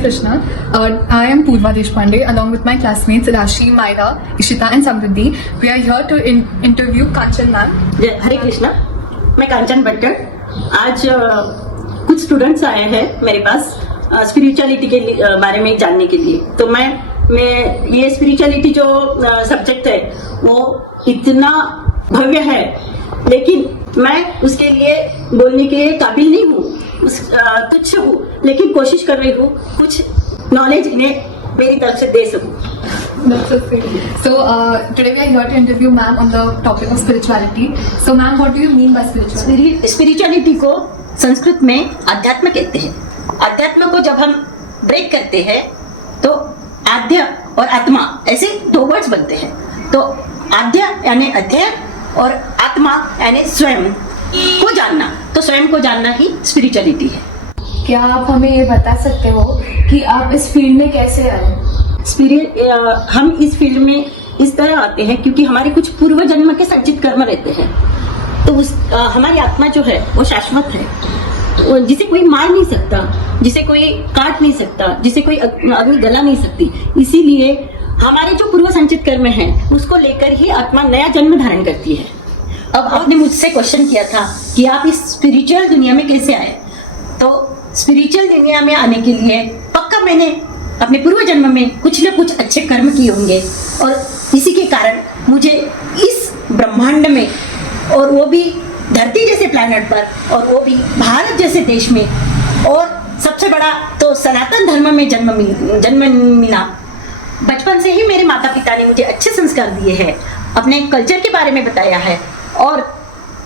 Krishna. I am Purva Deshpande along with my classmates Rashi, Myra, Ishita and Samriddhi. We are here to interview Kanchan ma'am. हरे कृष्णा, मैं कांचन भट्टर। आज कुछ students आए हैं मेरे पास spirituality के बारे में जानने के लिए। तो मैं ये स्पिरिचुअलिटी जो सब्जेक्ट है वो इतना भव्य है, लेकिन मैं उसके लिए बोलने के काबिल नहीं हूँ, तुच्छ हूँ, लेकिन कोशिश कर रही हूँ कुछ नॉलेज इन्हें मेरी तरफ से दे सकूँ। So today we are here to interview ma'am on the topic of spirituality. So ma'am, what do you mean by spirituality? Spirituality को संस्कृत में अध्यात्म कहते हैं। अध्यात्म को जब हम ब्रेक करते हैं तो आद्य और आत्मा ऐसे दो वर्ड्स बनते हैं। तो आद्य यानी अध्ययन और आत्मा यानी स्वयं को जानना। तो स्वयं को जानना ही स्पिरिचुअलिटी है। क्या आप हमें ये बता सकते हो कि आप इस फील्ड में कैसे आए? हम इस फील्ड में इस तरह आते हैं क्योंकि हमारे कुछ पूर्व जन्म के संचित कर्म रहते हैं। तो हमारी आत्मा जो है वो शाश्वत है, जिसे कोई मार नहीं सकता, जिसे कोई काट नहीं सकता, जिसे कोई अग्नि गला नहीं सकती। इसीलिए हमारे जो पूर्व संचित कर्म हैं उसको लेकर ही आत्मा नया जन्म धारण करती है। अब आपने मुझसे क्वेश्चन किया था कि आप इस स्पिरिचुअल दुनिया में कैसे आए। तो स्पिरिचुअल दुनिया में आने के लिए पक्का मैंने अपने पूर्व जन्म में कुछ न कुछ अच्छे कर्म किए होंगे और इसी के कारण मुझे इस ब्रह्मांड में, और वो भी धरती जैसे प्लैनेट पर, और वो भी भारत जैसे देश में, और सबसे बड़ा तो सनातन धर्म में जन्म मिला। बचपन से ही मेरे माता पिता ने मुझे अच्छे संस्कार दिए हैं, अपने कल्चर के बारे में बताया है और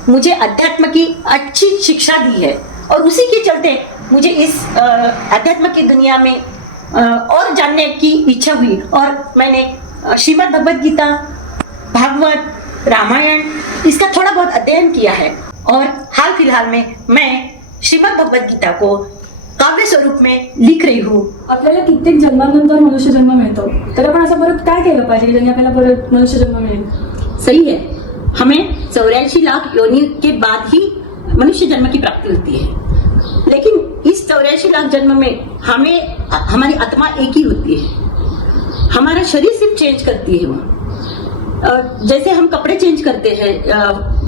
मुझे अध्यात्म की अच्छी शिक्षा दी है। और उसी के चलते मुझे इस अध्यात्म की दुनिया में और जानने की इच्छा हुई और मैंने श्रीमद् भगवद गीता, भागवत, रामायण इसका थोड़ा बहुत अध्ययन किया है। और हाल फिलहाल में मैं श्रीमद् भगवद गीता को काव्य स्वरूप में लिख रही हूँ। आपल्याला कित्येक जन्मानंतर मनुष्य जन्म मिळतो, तर आपण असं परत काय केलं पाहिजे ज्याने आपल्याला परत मनुष्य जन्म मिळेल? सही है, हमें 84 लाख योनि के बाद ही मनुष्य जन्म की प्राप्ति होती है, लेकिन इस 84 लाख जन्म में हमारी आत्मा एक ही होती है। हमारा शरीर सिर्फ चेंज करती है वो। जैसे हम कपड़े चेंज करते हैं,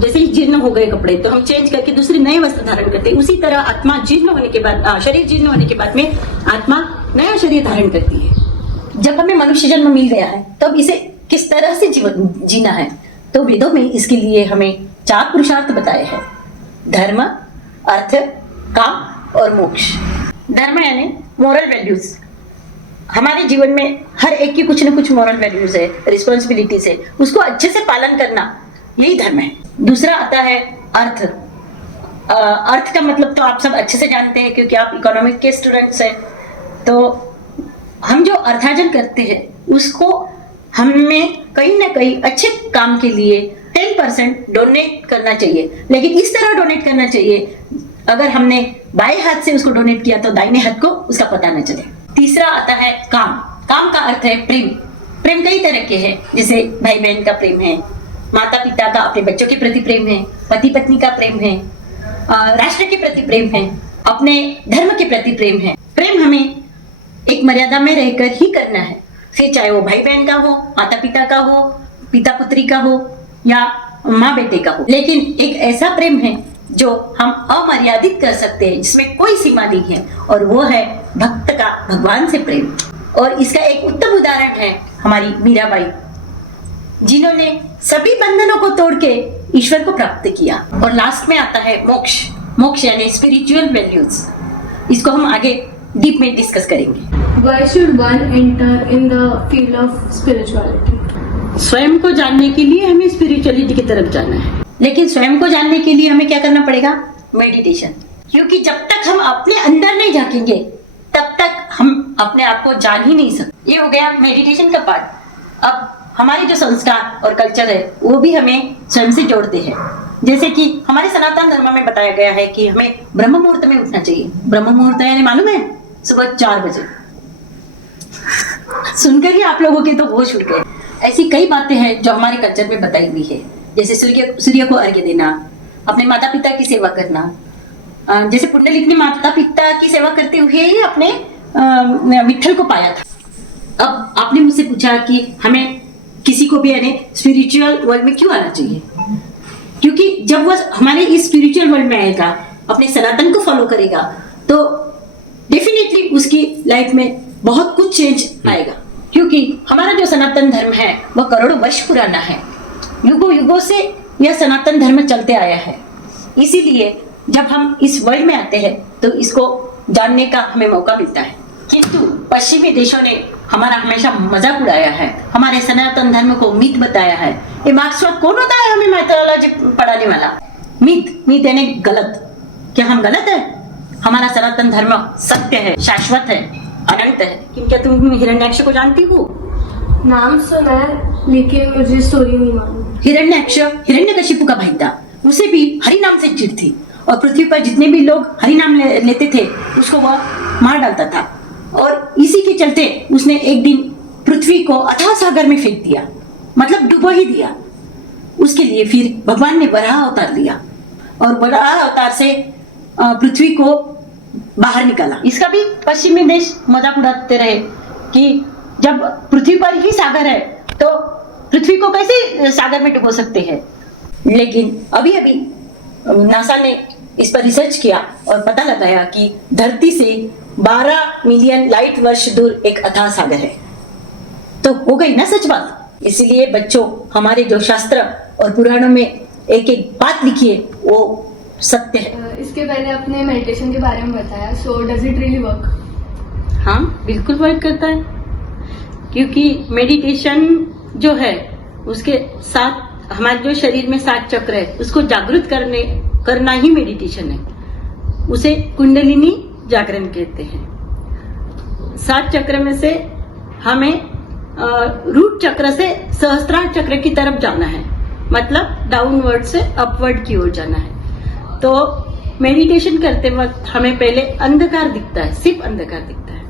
जैसे ही जीर्ण हो गए कपड़े तो हम चेंज करके दूसरे नए वस्त्र धारण करते हैं, उसी तरह आत्मा जीर्ण होने के बाद, शरीर जीर्ण होने के बाद में आत्मा नया शरीर धारण करती है। जब हमें मनुष्य जन्म मिल गया है तब इसे किस तरह से जीवन जीना है, तो वेदों में इसके लिए हमें 4 पुरुषार्थ बताए हैं: धर्म, अर्थ, काम और मोक्ष। धर्म यानी मोरल वैल्यूज। हमारे जीवन में हर एक की कुछ न कुछ मॉरल वैल्यूज है, रिस्पॉन्सिबिलिटीज है, उसको अच्छे से पालन करना यही धर्म है। दूसरा आता है अर्थ। अर्थ का मतलब तो आप सब अच्छे से जानते हैं क्योंकि आप इकोनॉमिक के स्टूडेंट्स हैं। तो हम जो अर्थार्जन करते हैं उसको हमें कहीं ना कहीं अच्छे काम के लिए 10% डोनेट करना चाहिए, लेकिन इस तरह डोनेट करना चाहिए अगर हमने बाएं हाथ से उसको डोनेट किया तो दाहिने हाथ को उसका पता न चले। तीसरा आता है काम। काम का अर्थ है प्रेम। प्रेम कई तरह के हैं, जैसे भाई बहन का प्रेम है, माता पिता का अपने बच्चों के प्रति प्रेम है, पति पत्नी का प्रेम है, राष्ट्र के प्रति प्रेम है, अपने धर्म के प्रति प्रेम है। प्रेम हमें एक मर्यादा में रहकर ही करना है, फिर चाहे वो भाई बहन का हो, माता पिता का हो, पिता पुत्री का हो या माँ बेटे का हो। लेकिन एक ऐसा प्रेम है जो हम अमर्यादित कर सकते हैं, जिसमें कोई सीमा नहीं है, और वो है भक्त का भगवान से प्रेम। और इसका एक उत्तम उदाहरण है हमारी मीराबाई, जिन्होंने सभी बंधनों को तोड़ के ईश्वर को प्राप्त किया। और लास्ट में आता है मोक्ष। मोक्ष यानी स्पिरिचुअल वैल्यूज। इसको हम आगे डीप में डिस्कस करेंगे। Why should one enter in the field of spirituality? स्वयं को जानने के लिए हमें स्पिरिचुअलिटी की तरफ जाना है, लेकिन स्वयं को जानने के लिए हमें क्या करना पड़ेगा? मेडिटेशन। क्योंकि जब तक हम अपने अंदर नहीं झांकेंगे तब तक हम अपने आप को जान ही नहीं सकते। ये हो गया मेडिटेशन का पार्ट। अब हमारे जो संस्कार और कल्चर है वो भी हमें स्वयं से जोड़ते हैं। जैसे कि हमारे सनातन धर्म में बताया गया है कि हमें ब्रह्म मुहूर्त में उठना चाहिए। ब्रह्म मुहूर्त यानी मालूम है? सुबह 4 बजे। सुनकर ही आप लोगों के तो होश उड़ गए। ऐसी कई बातें हैं जो हमारे कल्चर में बताई हुई है, जैसे सूर्य को अर्घ्य देना, अपने माता पिता की सेवा करना। जैसे पुंडलिक ने माता पिता की सेवा करते हुए ही अपने विठल को पाया था। अब आपने मुझसे पूछा कि हमें किसी को भी यानी स्पिरिचुअल वर्ल्ड में क्यों आना चाहिए, क्योंकि जब वह हमारे इस स्पिरिचुअल वर्ल्ड में आएगा, अपने सनातन को फॉलो करेगा, तो डेफिनेटली उसकी लाइफ में बहुत कुछ चेंज आएगा। क्योंकि हमारा जो सनातन धर्म है वह करोड़ों वर्ष पुराना है, युगों युगों से यह सनातन धर्म चलते आया है। इसीलिए जब हम इस वर्ल्ड में आते हैं तो इसको जानने का हमें मौका मिलता है। किंतु पश्चिमी देशों ने हमारा हमेशा मजाक उड़ाया है, हमारे सनातन धर्म को मिथ बताया है। ये मार्क्सवाद कौन होता है हमें माइथोलॉजी पढ़ाने वाला? मिथ यानी गलत। क्या हम गलत है? हमारा सनातन धर्म सत्य है, शाश्वत है, अनंत है। क्या तुम हिरण्याक्ष को जानती हो? नाम सुना है लेकिन मुझे स्टोरी नहीं मालूम। हिरण्याक्ष हिरण्यकशिपु का भाई था, उसे भी हरि नाम से चिढ़ थी और पृथ्वी पर जितने भी लोग हरि नाम लेते थे उसको वह मार डालता था। और इसी के चलते उसने एक दिन पृथ्वी को अथाह सागर में फेंक दिया, मतलब डुबो ही दिया। उसके लिए फिर भगवान ने वराह अवतार लिया और वराह अवतार से पृथ्वी को बाहर निकाला। इसका भी पश्चिमी देश मजाक उड़ाते रहे कि जब पृथ्वी पर ही सागर है तो पृथ्वी को कैसे सागर में डुबो सकते हैं। लेकिन अभी अभी नासा ने इस पर रिसर्च किया और पता लगाया कि धरती से 12 मिलियन लाइट वर्ष दूर एक अथाह सागर है। तो हो गई ना सच बात। इसीलिए बच्चों, हमारे जो शास्त्र और पुराणों में एक एक बात लिखी है वो सत्य है। इसके पहले आपने मेडिटेशन के बारे में बताया, so does it really work? हाँ, बिल्कुल वर्क करता है, क्योंकि मेडिटेशन जो है उसके साथ हमारे जो शरीर में 7 चक्र है उसको जागृत करना ही मेडिटेशन है। उसे कुंडलिनी जागरण कहते हैं। 7 चक्र में से हमें रूट चक्र से सहस्त्रार चक्र की तरफ जाना है, मतलब डाउनवर्ड से अपवर्ड की ओर जाना है। तो मेडिटेशन करते वक्त हमें पहले अंधकार दिखता है, सिर्फ अंधकार दिखता है।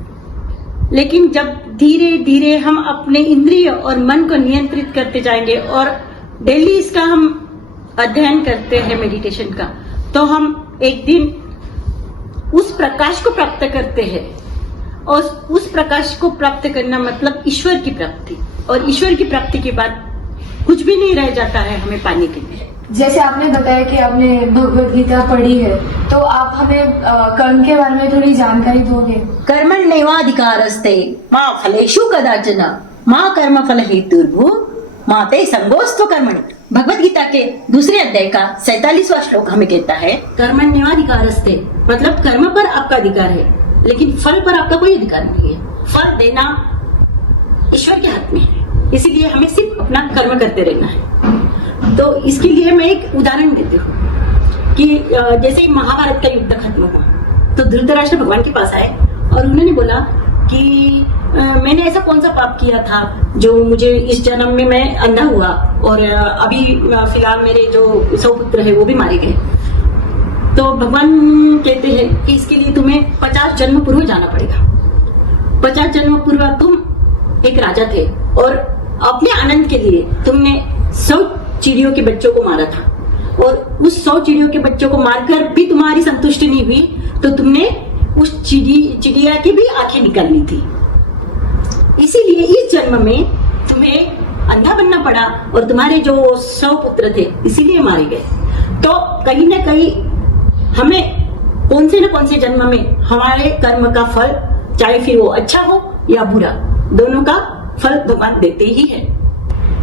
लेकिन जब धीरे धीरे हम अपने इंद्रिय और मन को नियंत्रित करते जाएंगे और डेली इसका हम अध्ययन करते हैं मेडिटेशन का, तो हम एक दिन उस प्रकाश को प्राप्त करते हैं। और उस प्रकाश को प्राप्त करना मतलब ईश्वर की प्राप्ति, और ईश्वर की प्राप्ति के बाद कुछ भी नहीं रह जाता है हमें पाने के लिए। जैसे आपने बताया कि आपने भगवत गीता पढ़ी है, तो आप हमें कर्म के बारे में थोड़ी जानकारी दोगे? कर्मण्येवाधिकारस्ते मा फलेषु कदाचन मा कर्म फल हेतुर्भु मा ते संगोस्त्व कर्मणि। भगवत गीता के दूसरे अध्याय का 47वां श्लोक हमें कहता है कर्मण्येवाधिकारस्ते, मतलब कर्म पर आपका अधिकार है, लेकिन फल पर आपका कोई अधिकार नहीं है। फल देना ईश्वर के हाथ में है, इसीलिए हमें सिर्फ अपना कर्म करते रहना है। तो इसके लिए मैं एक उदाहरण देती हूँ कि जैसे ही महाभारत का युद्ध खत्म हुआ तो धृतराष्ट्र भगवान के पास आए और उन्होंने बोला कि मैंने ऐसा कौन सा पाप किया था जो मुझे इस जन्म में मैं अंधा हुआ और अभी फिलहाल मेरे जो सौपुत्र है वो भी मारे गए। तो भगवान कहते हैं कि इसके लिए तुम्हें 50 जन्म पूर्व जाना पड़ेगा। 50 जन्म पूर्व तुम एक राजा थे और अपने आनंद के लिए तुमने 100 चिड़ियों के बच्चों को मारा था, और उस 100 चिड़ियों के बच्चों को मारकर भी तुम्हारी संतुष्टि नहीं हुई तो तुमने उस चिड़िया की भी आंखें निकालनी थी। इसीलिए इस जन्म में तुम्हें अंधा बनना पड़ा और तुम्हारे जो 100 पुत्र थे इसीलिए मारे गए। तो कहीं ना कहीं हमें कौन से जन्म में हमारे कर्म का फल, चाहे फिर वो अच्छा हो या बुरा, दोनों का फल भगवान देते ही है।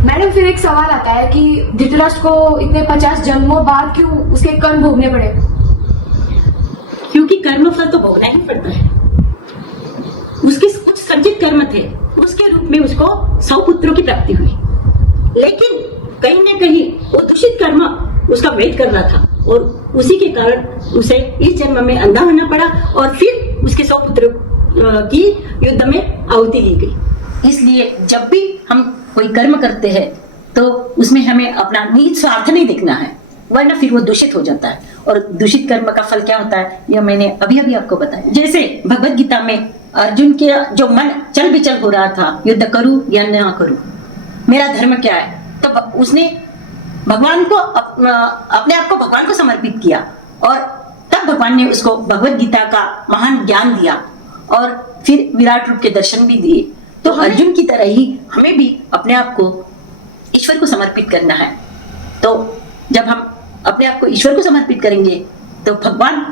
मैडम, फिर एक सवाल आता है कि धृतराष्ट्र को इतने 50 जन्मों बाद क्यों उसके कर्म भोगने पड़े? क्योंकि कर्म फल तो भोगना ही पड़ता है। उसके कुछ संचित कर्म थे, उसके रूप में उसको 100 पुत्रों की प्राप्ति हुई, लेकिन कहीं न कहीं वो दूषित कर्म उसका वेट कर रहा था और उसी के कारण उसे इस जन्म में अंधा होना पड़ा और फिर उसके 100 पुत्रों की युद्ध में आहुति ली गई। इसलिए जब भी हम कोई कर्म करते हैं तो उसमें हमें अपना निहित स्वार्थ नहीं देखना है, वरना फिर वो दूषित हो जाता है। और दूषित कर्म का फल क्या होता है यह मैंने अभी अभी आपको बताया। जैसे भगवत गीता में अर्जुन के जो मन चल बिचल हो रहा था, युद्ध करूं या ना करूं, मेरा धर्म क्या है, तो उसने भगवान को अपने आप को भगवान को समर्पित किया और तब भगवान ने उसको भगवत गीता का महान ज्ञान दिया और फिर विराट रूप के दर्शन भी दिए। तो अर्जुन की तरह ही हमें भी अपने आप को ईश्वर को समर्पित करना है। तो जब हम अपने आप को ईश्वर को समर्पित करेंगे तो भगवान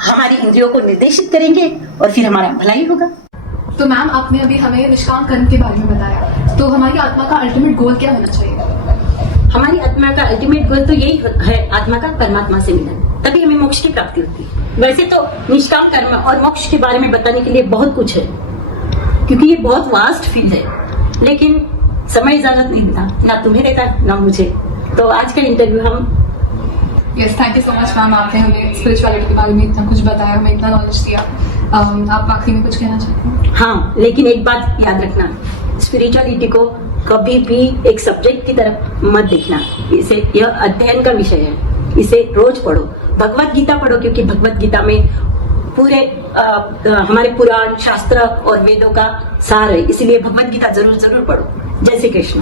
हमारी इंद्रियों को निर्देशित करेंगे और फिर हमारा भलाई होगा। तो मैम, आपने अभी हमें निष्काम कर्म के बारे में बताया, तो हमारी आत्मा का अल्टीमेट गोल क्या होना चाहिए? हमारी आत्मा का अल्टीमेट गोल तो यही है, आत्मा का परमात्मा से मिलन, तभी हमें मोक्ष की प्राप्ति होती है। वैसे तो निष्काम कर्म और मोक्ष के बारे में बताने के लिए बहुत कुछ है, क्योंकि ये बहुत वास्ट फील्ड है, लेकिन समय इजाजत नहीं देता, ना तुम्हें देता ना मुझे। तो आज का इंटरव्यू हम yes, thank you so much ma'am, आपने हमें स्पिरिचुअलिटी के बारे में इतना कुछ बताया, हमें इतना नॉलेज दिया। आप आखिरी में कुछ कहना चाहते हैं? हाँ, लेकिन एक बात याद रखना, स्पिरिचुअलिटी को कभी भी एक सब्जेक्ट की तरफ मत देखना। इसे यह अध्ययन का विषय है, इसे रोज पढ़ो, भगवत गीता पढ़ो, क्योंकि भगवत गीता में पूरे हमारे पुराण शास्त्र और वेदों का सार है, इसलिए भगवत गीता जरूर जरूर पढ़ो। जय श्री कृष्ण।